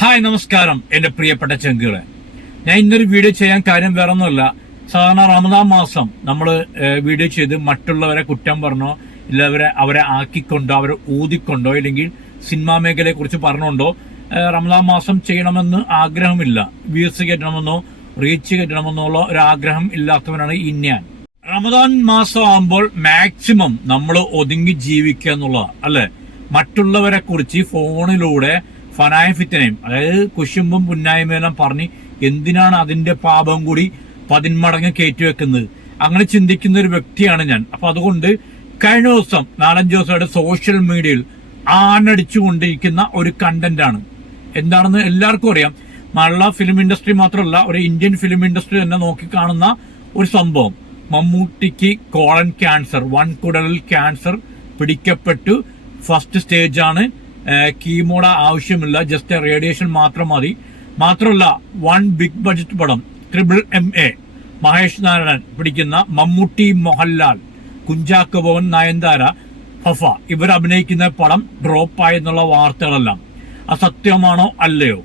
Hi നമസ്കാരം എന്റെ പ്രിയപ്പെട്ട ചെങ്കുകളെ. ഞാൻ ഇന്നൊരു വീഡിയോ ചെയ്യാൻ കാര്യം വേറെ ഒന്നുമല്ല സാധാരണ റമദാൻ മാസം നമ്മൾ വീഡിയോ ചെയ്ത് മറ്റുള്ളവരെ കുറ്റം പറഞ്ഞോ ഇല്ല അവരെ അവരെ ആക്കിക്കൊണ്ടോ അവരെ ഊതിക്കൊണ്ടോ ഇല്ലെങ്കിൽ സിനിമാ മേഖലയെ കുറിച്ച് പറഞ്ഞുകൊണ്ടോ റമദാൻ മാസം ചെയ്യണമെന്ന് ആഗ്രഹമില്ല. വ്യൂസ് കയറ്റണമെന്നോ റീച്ച് കയറ്റണമെന്നോ ഉള്ള ഒരു ആഗ്രഹം ഇല്ലാത്തവനാണ് ഈ ഞാൻ. റമദാൻ മാസം ആകുമ്പോൾ മാക്സിമം നമ്മൾ ഒതുങ്ങി ജീവിക്കുക എന്നുള്ളതാണ് അല്ലെ? മറ്റുള്ളവരെ കുറിച്ച് ഫോണിലൂടെ ഫനായ ഫിത്തനയും അതായത് കുശുമ്പും പുന്നായ്മയെല്ലാം പറഞ്ഞ് എന്തിനാണ് അതിന്റെ പാപം കൂടി പതിന്മടങ്ങ് കയറ്റിവെക്കുന്നത്? അങ്ങനെ ചിന്തിക്കുന്ന ഒരു വ്യക്തിയാണ് ഞാൻ. അപ്പൊ അതുകൊണ്ട് കഴിഞ്ഞ ദിവസം നാലഞ്ച് ദിവസമായിട്ട് സോഷ്യൽ മീഡിയയിൽ ആണടിച്ചുകൊണ്ടിരിക്കുന്ന ഒരു കണ്ടന്റ് ആണ്. എന്താണെന്ന് എല്ലാവർക്കും അറിയാം. മലയാള ഫിലിം ഇൻഡസ്ട്രി മാത്രമല്ല ഒരു ഇന്ത്യൻ ഫിലിം ഇൻഡസ്ട്രി തന്നെ നോക്കി കാണുന്ന ഒരു സംഭവം. മമ്മൂട്ടിക്ക് കോളൻ ക്യാൻസർ വൺ കുടലിൽ ക്യാൻസർ പിടിക്കപ്പെട്ടു. ഫസ്റ്റ് സ്റ്റേജ് ആണ്. കീമോയുടെ ആവശ്യമില്ല. ജസ്റ്റ് റേഡിയേഷൻ മാത്രം മതി. മാത്രമല്ല വൺ ബിഗ് ബഡ്ജറ്റ് പടം triple M A Mahesh Narayanan പിടിക്കുന്ന മമ്മൂട്ടി മോഹൻലാൽ കുഞ്ചാക്കോ ഭവൻ നയൻതാര ഫഫ ഇവർ അഭിനയിക്കുന്ന പടം ഡ്രോപ്പായി എന്നുള്ള വാർത്തകളെല്ലാം. അസത്യമാണോ അല്ലയോ?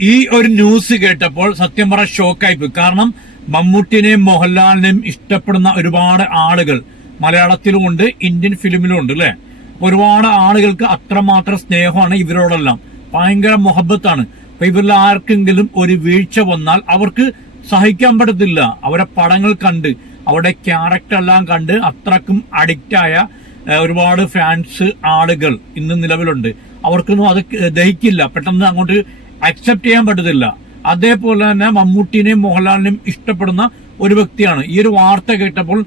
ഈ ഒരു ന്യൂസ് കേട്ടപ്പോൾ സത്യം പറ ഷോക്കായി പോയി. കാരണം മമ്മൂട്ടിനെയും മോഹൻലാലിനെയും ഇഷ്ടപ്പെടുന്ന ഒരുപാട് ആളുകൾ മലയാളത്തിലുമുണ്ട് ഇന്ത്യൻ ഫിലിമിലും ഉണ്ട് അല്ലെ? ഒരുപാട് ആളുകൾക്ക് അത്രമാത്രം സ്നേഹമാണ് ഇവരോടെല്ലാം. ഭയങ്കര മൊഹബത്താണ്. അപ്പൊ ഇവരിൽ ആർക്കെങ്കിലും ഒരു വീഴ്ച വന്നാൽ അവർക്ക് സഹിക്കാൻ പറ്റത്തില്ല. അവരെ പടങ്ങൾ കണ്ട് അവരുടെ ക്യാരക്ടർ എല്ലാം കണ്ട് അത്രക്കും അഡിക്റ്റ് ആയ ഒരുപാട് ഫാൻസ് ആളുകൾ ഇന്ന് നിലവിലുണ്ട്. അവർക്കൊന്നും അത് ദഹിക്കില്ല. പെട്ടെന്ന് അങ്ങോട്ട് അക്സെപ്റ്റ് ചെയ്യാൻ പറ്റത്തില്ല. അതേപോലെ തന്നെ മമ്മൂട്ടിനെയും മോഹൻലാലിനെയും ഇഷ്ടപ്പെടുന്ന ഒരു വ്യക്തിയാണ്. ഈ ഒരു വാർത്ത കേട്ടപ്പോൾ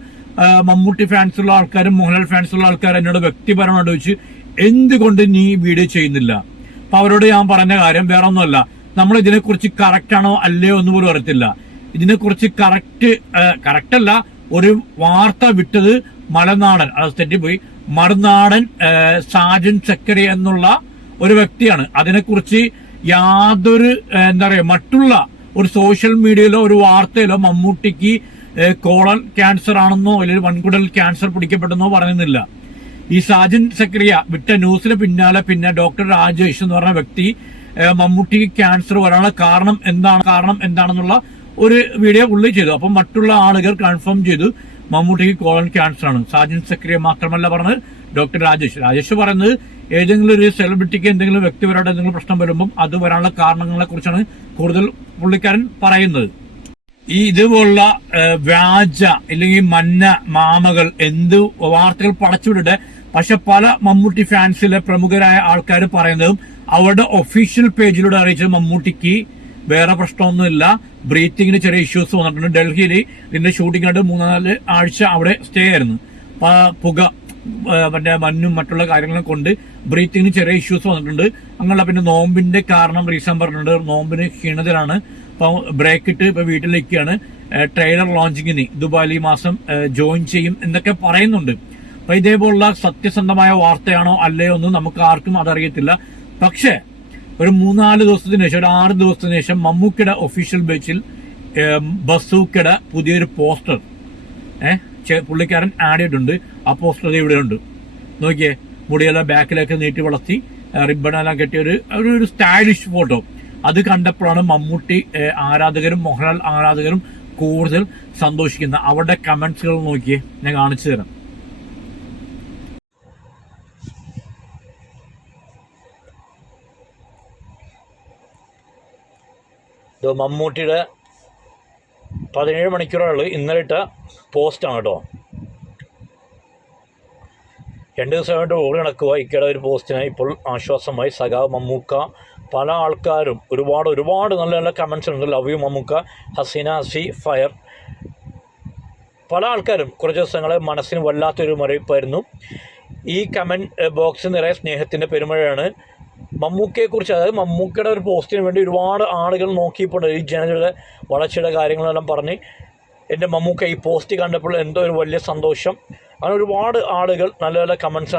മമ്മൂട്ടി ഫാൻസുള്ള ആൾക്കാരും മോഹൻലാൽ ഉള്ള ആൾക്കാരും എന്നോട് വ്യക്തിപരമായിട്ട് ചോദിച്ചു എന്തുകൊണ്ട് നീ വീഡിയോ ചെയ്യുന്നില്ല? അപ്പൊ അവരോട് ഞാൻ പറഞ്ഞ കാര്യം വേറെ ഒന്നുമല്ല നമ്മൾ ഇതിനെക്കുറിച്ച് കറക്റ്റ് ആണോ അല്ലയോ എന്ന് പോലും അറിയത്തില്ല. ഇതിനെക്കുറിച്ച് കറക്റ്റ് കറക്റ്റ് അല്ല ഒരു വാർത്ത വിട്ടത് മലനാടൻ അത് തെറ്റിപ്പോയി മറുനാടൻ സാജൻ ചക്കരി എന്നുള്ള ഒരു വ്യക്തിയാണ്. അതിനെക്കുറിച്ച് യാതൊരു എന്താ പറയുക മറ്റുള്ള ഒരു സോഷ്യൽ മീഡിയയിലോ ഒരു വാർത്തയിലോ മമ്മൂട്ടിക്ക് കോളൻ ക്യാൻസർ ആണെന്നോ അല്ലെങ്കിൽ വൻകുടൽ ക്യാൻസർ പിടിക്കപ്പെട്ടെന്നോ പറയുന്നില്ല. ഈ സാജിൻ സക്രിയ വിട്ട ന്യൂസിന് പിന്നാലെ പിന്നെ ഡോക്ടർ രാജേഷ് എന്ന് പറഞ്ഞ വ്യക്തി മമ്മൂട്ടിക്ക് ക്യാൻസർ വരാനുള്ള കാരണം എന്താണ് കാരണം എന്താണെന്നുള്ള ഒരു വീഡിയോ ഉള്ളിൽ ചെയ്തു. അപ്പം മറ്റുള്ള ആളുകൾ കൺഫേം ചെയ്തു മമ്മൂട്ടിക്ക് കോളൻ ക്യാൻസർ ആണ്. സാജിൻ സക്രിയ മാത്രമല്ല പറഞ്ഞത് ഡോക്ടർ രാജേഷ്. രാജേഷ് പറയുന്നത് ഏതെങ്കിലും ഒരു സെലിബ്രിറ്റിക്ക് എന്തെങ്കിലും വ്യക്തിപരമായിട്ട് എന്തെങ്കിലും പ്രശ്നം വരുമ്പം അത് വരാനുള്ള കാരണങ്ങളെ കുറിച്ചാണ് കൂടുതൽ പുള്ളിക്കാരൻ പറയുന്നത്. ഈ ഇതുപോലുള്ള വ്യാജ അല്ലെങ്കിൽ മന്ന മാമകൾ എന്ത് വാർത്തകൾ പടച്ചുവിടട്ടെ പക്ഷെ പല മമ്മൂട്ടി ഫാൻസിലെ പ്രമുഖരായ ആൾക്കാർ പറയുന്നതും അവരുടെ ഒഫീഷ്യൽ പേജിലൂടെ അറിയിച്ചത് മമ്മൂട്ടിക്ക് വേറെ പ്രശ്നമൊന്നുമില്ല. ബ്രീത്തിങ്ങിന് ചെറിയ ഇഷ്യൂസ് വന്നിട്ടുണ്ട്. ഡൽഹിയിൽ ഇതിന്റെ ഷൂട്ടിംഗ് ആയിട്ട് മൂന്നാൽ ആഴ്ച അവിടെ സ്റ്റേ ആയിരുന്നു. പുക മറ്റേ മഞ്ഞും മറ്റുള്ള കാര്യങ്ങളും കൊണ്ട് ബ്രീത്തിങ്ങിന് ചെറിയ ഇഷ്യൂസ് വന്നിട്ടുണ്ട്. അങ്ങനെയുള്ള പിന്നെ നോമ്പിന്റെ കാരണം റീസൺ പറഞ്ഞിട്ടുണ്ട്. നോമ്പിന് ക്ഷീണത്തിലാണ്. അപ്പൊ ബ്രേക്ക് ഇട്ട് ഇപ്പൊ വീട്ടിലേക്കാണ് ട്രെയിലർ ലോഞ്ചിങ്ങിന് ദുബായിൽ ഈ മാസം ജോയിൻ ചെയ്യും എന്നൊക്കെ പറയുന്നുണ്ട്. അപ്പൊ ഇതേപോലുള്ള സത്യസന്ധമായ വാർത്തയാണോ അല്ലയോ ഒന്നും നമുക്ക് ആർക്കും അതറിയത്തില്ല. പക്ഷേ ഒരു മൂന്നാൽ ദിവസത്തിന് ശേഷം ഒരു ആറ് ദിവസത്തിന് ശേഷം മമ്മൂക്കയുടെ ഒഫീഷ്യൽ പേജിൽ ബസൂക്കയുടെ പുതിയൊരു പോസ്റ്റർ ഏഹ് പുള്ളിക്കാരൻ ആഡ് ചെയ്തിട്ടുണ്ട്. ആ പോസ്റ്റർ ഇവിടെ ഉണ്ട്. നോക്കിയേ മുടിയെല്ലാം ബാക്കിലേക്ക് നീട്ടി വളർത്തി റിബണെല്ലാം കെട്ടിയ ഒരു- ഒരു സ്റ്റൈലിഷ് ഫോട്ടോ അത് കണ്ടപ്പോഴാണ് മമ്മൂട്ടി ആരാധകരും മോഹൻലാൽ ആരാധകരും കൂടുതൽ സന്തോഷിക്കുന്നത്. അവരുടെ കമന്റ്സുകൾ നോക്കിയേ ഞാൻ കാണിച്ചു തരാം. മമ്മൂട്ടിയുടെ പതിനേഴ് മണിക്കൂറുള്ള ഇന്നലെ ഇട്ട പോസ്റ്റാണ് കേട്ടോ. രണ്ട് ദിവസമായിട്ട് ഓടി നടക്കുക ഇക്കയുടെ ഒരു പോസ്റ്റിന് ഇപ്പോൾ ആശ്വാസമായി സഖാവ് മമ്മൂക്ക പല ആൾക്കാരും ഒരുപാട് ഒരുപാട് നല്ല നല്ല കമൻസ് ഉണ്ട്. ലവ് യു മമ്മൂക്ക ഹസീന ഹസി ഫയർ. പല ആൾക്കാരും കുറച്ച് ദിവസങ്ങളെ മനസ്സിന് വല്ലാത്തൊരു മറിയിപ്പായിരുന്നു. ഈ കമന്റ് ബോക്സ് നിറയെ സ്നേഹത്തിന്റെ പെരുമഴയാണ്. മമ്മൂക്കയെക്കുറിച്ച് അതായത് മമ്മൂക്കയുടെ ഒരു പോസ്റ്റിന് വേണ്ടി ഒരുപാട് ആളുകൾ നോക്കിയപ്പോൾ ഈ ജനങ്ങളുടെ വളർച്ചയുടെ കാര്യങ്ങളെല്ലാം പറഞ്ഞ് എന്റെ മമ്മൂക്ക ഈ പോസ്റ്റ് കണ്ടപ്പോൾ എന്തോ ഒരു വലിയ സന്തോഷം. അങ്ങനെ ഒരുപാട് ആളുകൾ നല്ല നല്ല കമൻസ്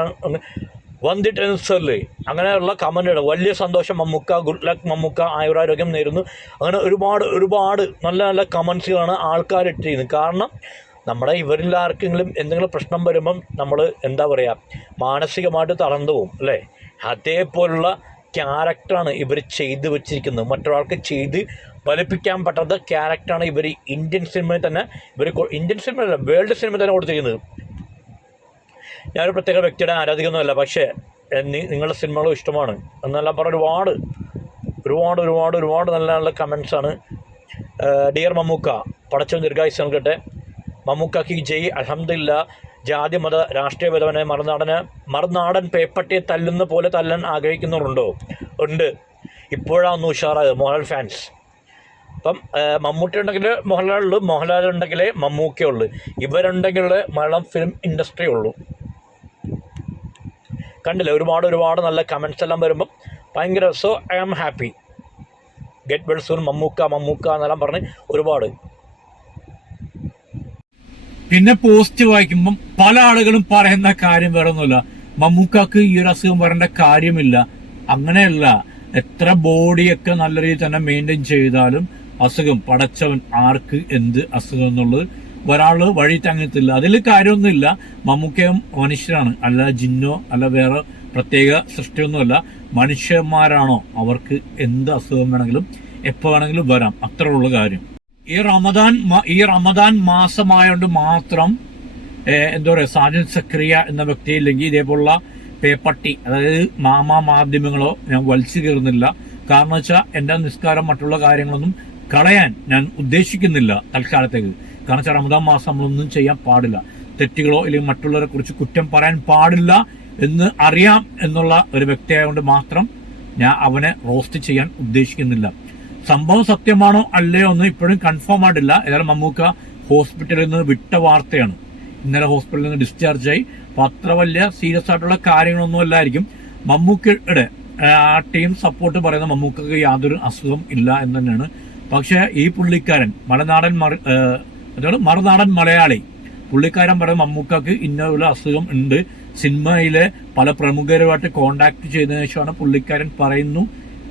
വന്നിട്ടനുസരിച്ച് അങ്ങനെയുള്ള കമന്റുകൾ വലിയ സന്തോഷം മമ്മൂക്ക ഗുഡ് ലക്ക് മമ്മൂക്ക ആയുരാരോഗ്യം നേരുന്നു. അങ്ങനെ ഒരുപാട് ഒരുപാട് നല്ല നല്ല കമൻസുകളാണ് ആൾക്കാർ ഇട്ടിരുന്നത് കാരണം നമ്മുടെ ഇവരിൽ ആർക്കെങ്കിലും എന്തെങ്കിലും പ്രശ്നം വരുമ്പം നമ്മൾ എന്താ പറയുക മാനസികമായിട്ട് തളർന്നു പോകും അല്ലേ? അതേപോലുള്ള ക്യാരക്ടറാണ് ഇവർ ചെയ്തു വെച്ചിരിക്കുന്നത്. മറ്റൊരാൾക്ക് ചെയ്ത് ഫലിപ്പിക്കാൻ പറ്റാത്ത ക്യാരക്ടറാണ് ഇവർ ഇന്ത്യൻ സിനിമയിൽ തന്നെ ഇവർ ഇന്ത്യൻ സിനിമയല്ല വേൾഡ് സിനിമയിൽ തന്നെ കൊടുത്തിരിക്കുന്നത്. ഞാനൊരു പ്രത്യേക വ്യക്തിയുടെ ആരാധിക്കുന്നതല്ല പക്ഷേ നിങ്ങളുടെ സിനിമകളും ഇഷ്ടമാണ്. എന്നെല്ലാം പറഞ്ഞ ഒരുപാട് ഒരുപാട് ഒരുപാട് ഒരുപാട് നല്ല നല്ല കമൻസാണ് ഡിയർ മമ്മൂക്ക പടച്ചോ ദീർഘായുസ് നൽകട്ടെ. മമ്മൂക്കക്ക് ജയ് അലഹമില്ല ജാതി മത രാഷ്ട്രീയ ഭേദവനെ മറുനാടന് മറുനാടൻ പേപ്പട്ടിയെ തല്ലുന്ന പോലെ തല്ലാൻ ആഗ്രഹിക്കുന്നവരുണ്ടോ? ഉണ്ട്. ഇപ്പോഴാണ് ഉഷാറായത് മോഹൻലാൽ ഫാൻസ് അപ്പം മമ്മൂട്ടി ഉണ്ടെങ്കിൽ മോഹൻലാൽ ഉള്ളൂ മോഹൻലാൽ ഉണ്ടെങ്കിലേ മമ്മൂക്ക ഉള്ളു ഇവരുണ്ടെങ്കിൽ മലയാളം ഫിലിം ഇൻഡസ്ട്രി ഉള്ളൂ. കണ്ടില്ലേ? ഒരുപാട് ഒരുപാട് നല്ല കമൻസ് എല്ലാം വരുമ്പം ഭയങ്കര so I am happy get well soon Mammukka Mammukka എന്നെല്ലാം പറഞ്ഞ് ഒരുപാട്. പിന്നെ പോസ്റ്റ് വായിക്കുമ്പം പല ആളുകളും പറയുന്ന കാര്യം വേറെ ഒന്നുമില്ല മമ്മൂക്കാക്ക് ഈ ഒരു അസുഖം വരേണ്ട കാര്യമില്ല. അങ്ങനെയല്ല. എത്ര ബോഡിയൊക്കെ നല്ല രീതിയിൽ തന്നെ മെയിന്റെയിൻ ചെയ്താലും അസുഖം പടച്ചവൻ ആർക്ക് എന്ത് അസുഖം എന്നുള്ളത് ഒരാൾ വഴി തങ്ങത്തില്ല അതിൽ കാര്യമൊന്നുമില്ല. മമ്മൂക്കയും മനുഷ്യരാണ്. അല്ല ജിന്നോ അല്ല വേറെ പ്രത്യേക സൃഷ്ടിയൊന്നുമല്ല. മനുഷ്യന്മാരാണോ? അവർക്ക് എന്ത് അസുഖം വേണമെങ്കിലും എപ്പോ വേണമെങ്കിലും വരാം. അത്ര ഉള്ള കാര്യം. ഈ റമദാൻ ഈ റമദാൻ മാസമായോണ്ട് മാത്രം എന്താ പറയുക സാജൻ സക്രിയ എന്ന വ്യക്തി ഇല്ലെങ്കിൽ ഇതേപോലുള്ള പേപ്പട്ടി അതായത് മാമാ മാധ്യമങ്ങളോ ഞാൻ വലിച്ചു കയറുന്നില്ല. കാരണം വെച്ചാൽ എന്റെ നിസ്കാരം മറ്റുള്ള കാര്യങ്ങളൊന്നും കളയാൻ ഞാൻ ഉദ്ദേശിക്കുന്നില്ല തൽക്കാലത്തേക്ക്. കാരണം വെച്ചാൽ റമദാൻ മാസം നമ്മളൊന്നും ചെയ്യാൻ പാടില്ല. തെറ്റുകളോ അല്ലെങ്കിൽ മറ്റുള്ളവരെ കുറിച്ച് കുറ്റം പറയാൻ പാടില്ല എന്ന് അറിയാം എന്നുള്ള ഒരു വ്യക്തിയായതുകൊണ്ട് മാത്രം ഞാൻ അവനെ റോസ്റ്റ് ചെയ്യാൻ ഉദ്ദേശിക്കുന്നില്ല. സംഭവം സത്യമാണോ അല്ലയോ എന്ന് ഇപ്പോഴും കൺഫേം ആയിട്ടില്ല. ഏതായാലും മമ്മൂക്ക ഹോസ്പിറ്റലിൽ നിന്ന് വിട്ട വാർത്തയാണ്. ഇന്നലെ ഹോസ്പിറ്റലിൽ നിന്ന് ഡിസ്ചാർജ് ആയി. അപ്പൊ അത്ര വലിയ സീരിയസ് ആയിട്ടുള്ള കാര്യങ്ങളൊന്നും അല്ലായിരിക്കും. മമ്മൂക്കയുടെ ആ, ടീം സപ്പോർട്ട് പറയുന്ന മമ്മൂക്കക്ക് യാതൊരു അസുഖം ഇല്ല എന്ന് തന്നെയാണ്. പക്ഷെ ഈ പുള്ളിക്കാരൻ മലനാടൻ അതാണ് മറുനാടൻ മലയാളി. പുള്ളിക്കാരൻ പറയുന്ന മമ്മൂക്കക്ക് ഇന്ന ഒരു അസുഖം ഉണ്ട്. സിനിമയിലെ പല പ്രമുഖരുമായിട്ട് കോണ്ടാക്ട് ചെയ്തതിനു ശേഷമാണ് പുള്ളിക്കാരൻ പറയുന്നു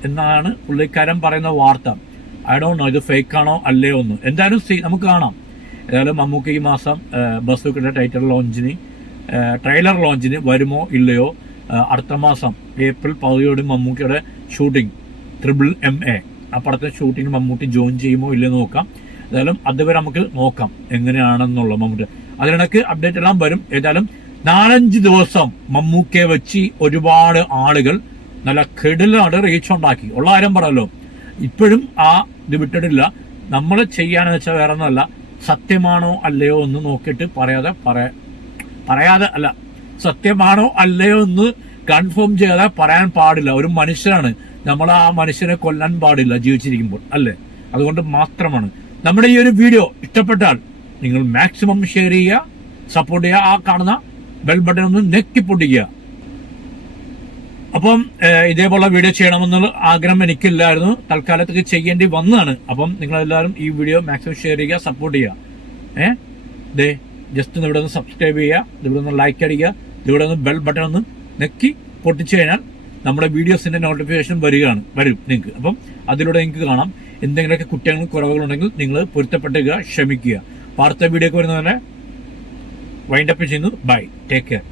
എന്നാണ് പുള്ളിക്കാരൻ പറയുന്ന വാർത്ത. ഐ ഡോണ്ട് നോ ഇത് ഫേക്ക് ആണോ അല്ലേ എന്ന്. എന്തായാലും നമുക്ക് കാണാം. ഏതായാലും മമ്മൂക്ക ഈ മാസം ബസ്സുകളുടെ ടൈറ്റിൽ ലോഞ്ചിന് ട്രെയിലർ ലോഞ്ചിന് വരുമോ ഇല്ലയോ അടുത്ത മാസം ഏപ്രിൽ പകുതിയോട് മമ്മൂക്കയുടെ ഷൂട്ടിംഗ് ട്രിപ്പിൾ എം എ ആ പടത്തെ ഷൂട്ടിംഗ് മമ്മൂട്ടി ജോയിൻ ചെയ്യുമോ ഇല്ലയോ നോക്കാം. ഏതായാലും അതുവരെ നമുക്ക് നോക്കാം എങ്ങനെയാണെന്നുള്ള മമ്മൂട്ടി. അതിനിടയ്ക്ക് അപ്ഡേറ്റ് എല്ലാം വരും. ഏതായാലും നാലഞ്ച് ദിവസം മമ്മൂക്കയെ വെച്ച് ഒരുപാട് ആളുകൾ നല്ല കെടിലാണ് റീച്ച് ഉണ്ടാക്കി. ഉള്ള കാര്യം പറയല്ലോ ഇപ്പോഴും ആ ഇത് വിട്ടിട്ടില്ല. നമ്മൾ ചെയ്യാന്ന് വെച്ചാൽ വേറെ ഒന്നുമല്ല സത്യമാണോ അല്ലയോ എന്ന് നോക്കിയിട്ട് പറയാതെ പറയാ പറയാതെ അല്ല. സത്യമാണോ അല്ലയോ എന്ന് കൺഫേം ചെയ്യാതെ പറയാൻ പാടില്ല. ഒരു മനുഷ്യനാണ്. നമ്മൾ ആ മനുഷ്യനെ കൊല്ലാൻ പാടില്ല ജീവിച്ചിരിക്കുമ്പോൾ. അല്ലേ? അതുകൊണ്ട് മാത്രമാണ്. നമ്മുടെ ഈ ഒരു വീഡിയോ ഇഷ്ടപ്പെട്ടാൽ നിങ്ങൾ മാക്സിമം ഷെയർ ചെയ്യുക സപ്പോർട്ട് ചെയ്യുക. ആ കാണുന്ന ബെൽ ബട്ടൺ ഒന്ന് നെക്കി പൊട്ടിക്കുക. അപ്പം ഇതേപോലെ വീഡിയോ ചെയ്യണമെന്നുള്ള ആഗ്രഹം എനിക്കില്ലായിരുന്നു. തൽക്കാലത്തേക്ക് ചെയ്യേണ്ടി വന്നതാണ്. അപ്പം നിങ്ങളെല്ലാവരും ഈ വീഡിയോ മാക്സിമം ഷെയർ ചെയ്യുക സപ്പോർട്ട് ചെയ്യുക. ഏ? ദേ ജസ്റ്റ് ഒന്ന് ഇവിടെ ഒന്ന് സബ്സ്ക്രൈബ് ചെയ്യുക ഇവിടെ ഒന്ന് ലൈക്ക് അടിക്കുക ഇവിടെ ഒന്ന് ബെൽ ബട്ടൺ ഒന്ന് നെക്കി പൊട്ടിച്ചു കഴിഞ്ഞാൽ നമ്മുടെ വീഡിയോസിന്റെ നോട്ടിഫിക്കേഷൻ വരികയാണ് വരും നിങ്ങൾക്ക്. അപ്പം അതിലൂടെ നിങ്ങൾക്ക് കാണാം. എന്തെങ്കിലുമൊക്കെ കുറ്റങ്ങളും കുറവുകളുണ്ടെങ്കിൽ നിങ്ങൾ പൊരുത്തപ്പെടുക ക്ഷമിക്കുക. വാർത്ത വീഡിയോക്ക് വരുന്നതന്നെ വൈൻഡപ്പ് ചെയ്യുന്നു. Bye take care